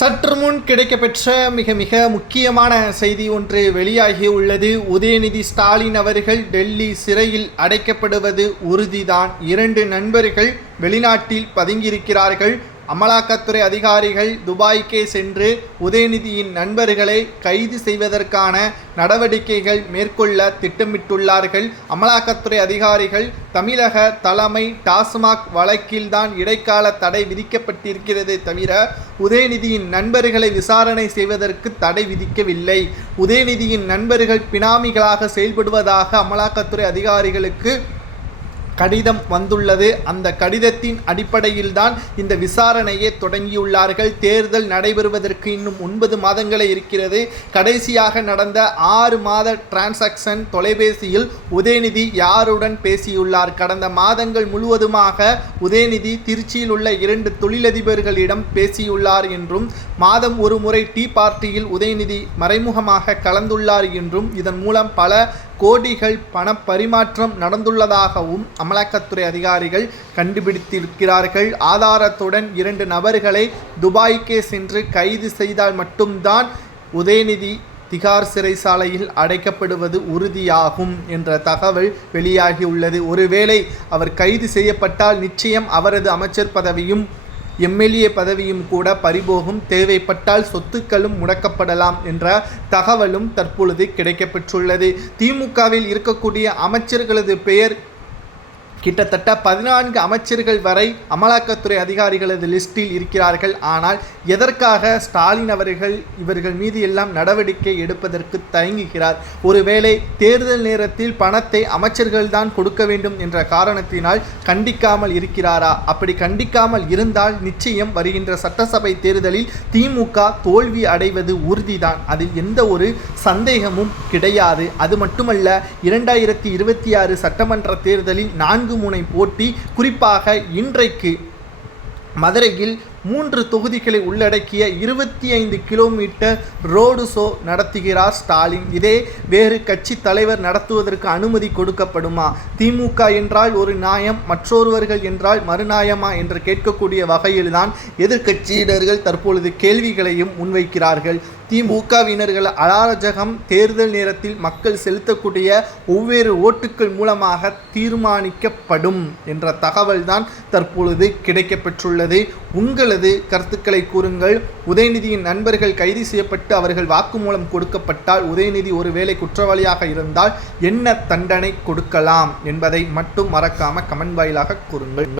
சற்று முன் கிடைக்கப்பெற்ற மிக மிக முக்கியமான செய்தி ஒன்று வெளியாகி உள்ளது. உதயநிதி ஸ்டாலின் அவர்கள் டெல்லி சிறையில் அடைக்கப்படுவது உறுதிதான். 2 நண்பர்கள் வெளிநாட்டில் பதுங்கியிருக்கிறார்கள். அமலாக்கத்துறை அதிகாரிகள் துபாய்க்கே சென்று உதயநிதியின் நண்பர்களை கைது செய்வதற்கான நடவடிக்கைகள் மேற்கொள்ள திட்டமிட்டுள்ளார்கள். அமலாக்கத்துறை அதிகாரிகள் தமிழக தலைமை டாஸ்மாக் வழக்கில்தான் இடைக்கால தடை விதிக்கப்பட்டிருக்கிறது தவிர உதயநிதியின் நண்பர்களை விசாரணை செய்வதற்கு தடை விதிக்கவில்லை. உதயநிதியின் நண்பர்கள் பினாமிகளாக செயல்படுவதாக அமலாக்கத்துறை அதிகாரிகளுக்கு கடிதம் வந்துள்ளது. அந்த கடிதத்தின் அடிப்படையில்தான் இந்த விசாரணையை தொடங்கியுள்ளார்கள். தேர்தல் நடைபெறுவதற்கு இன்னும் 9 மாதங்களே இருக்கிறது. கடைசியாக நடந்த 6 மாத டிரான்சாக்ஷன் தொலைபேசியில் உதயநிதி யாருடன் பேசியுள்ளார்? கடந்த மாதங்கள் முழுவதுமாக உதயநிதி திருச்சியில் உள்ள 2 தொழிலதிபர்களிடம் பேசியுள்ளார் என்றும், மாதம் ஒரு முறை டீ பார்ட்டியில் உதயநிதி மறைமுகமாக கலந்துள்ளார் என்றும், இதன் மூலம் பல கோடிகள் பண பரிமாற்றம் நடந்துள்ளதாகவும் அமலாக்கத்துறை அதிகாரிகள் கண்டுபிடித்திருக்கிறார்கள். ஆதாரத்துடன் 2 நபர்களை துபாய்க்கே சென்று கைது செய்தால் மட்டும்தான் உதயநிதி திகார் சிறைச்சாலையில் அடைக்கப்படுவது உறுதியாகும் என்ற தகவல் வெளியாகியுள்ளது. ஒருவேளை அவர் கைது செய்யப்பட்டால் நிச்சயம் அவரது அமைச்சர் பதவியும் எம்எல்ஏ பதவியும் கூட பறிபோகும். தேவைப்பட்டால் சொத்துக்களும் முடக்கப்படலாம் என்ற தகவலும் தற்பொழுது கிடைக்கப்பெற்றுள்ளது. திமுகவில் இருக்கக்கூடிய அமைச்சர்களது பெயர் கிட்டத்தட்ட 14 அமைச்சர்கள் வரை அமலாக்கத்துறை அதிகாரிகளது லிஸ்டில் இருக்கிறார்கள். ஆனால் எதற்காக ஸ்டாலின் அவர்கள் இவர்கள் மீது எல்லாம் நடவடிக்கை எடுப்பதற்கு தயங்குகிறார்? ஒருவேளை தேர்தல் நேரத்தில் பணத்தை அமைச்சர்கள் தான் கொடுக்க வேண்டும் என்ற காரணத்தினால் கண்டிக்காமல் இருக்கிறாரா? அப்படி கண்டிக்காமல் இருந்தால் நிச்சயம் வருகின்ற சட்டசபை தேர்தலில் திமுக தோல்வி அடைவது உறுதிதான். அதில் எந்த ஒரு சந்தேகமும் கிடையாது. அது மட்டுமல்ல, 2026 சட்டமன்ற தேர்தலில் 4 முனை போட்டி. குறிப்பாக இன்றைக்கு மதுரையில் 3 தொகுதிகளை உள்ளடக்கிய 25 கிலோமீட்டர் ரோடு ஷோ நடத்துகிறார் ஸ்டாலின். இதே வேறு கட்சி தலைவர் நடத்துவதற்கு அனுமதி கொடுக்கப்படுமா? திமுக என்றால் ஒரு நியாயம், மற்றொருவர்கள் என்றால் மறுநியாயமா என்று கேட்கக்கூடிய வகையில்தான் எதிர்க்கட்சியினர்கள் தற்பொழுது கேள்விகளையும் முன்வைக்கிறார்கள். திமுகவினர்கள் அராஜகம் தேர்தல் நேரத்தில் மக்கள் செலுத்தக்கூடிய ஒவ்வொரு ஓட்டுக்கள் மூலமாக தீர்மானிக்கப்படும் என்ற தகவல்தான் தற்பொழுது கிடைக்கப்பெற்றுள்ளது. உங்களது கருத்துக்களை கூறுங்கள். உதயநிதியின் நண்பர்கள் கைது செய்யப்பட்டு அவர்கள் வாக்குமூலம் கொடுக்கப்பட்டால் உதயநிதி ஒருவேளை குற்றவாளியாக இருந்தால் என்ன தண்டனை கொடுக்கலாம் என்பதை மட்டும் மறக்காம கமெண்ட் வாயிலாக கூறுங்கள்.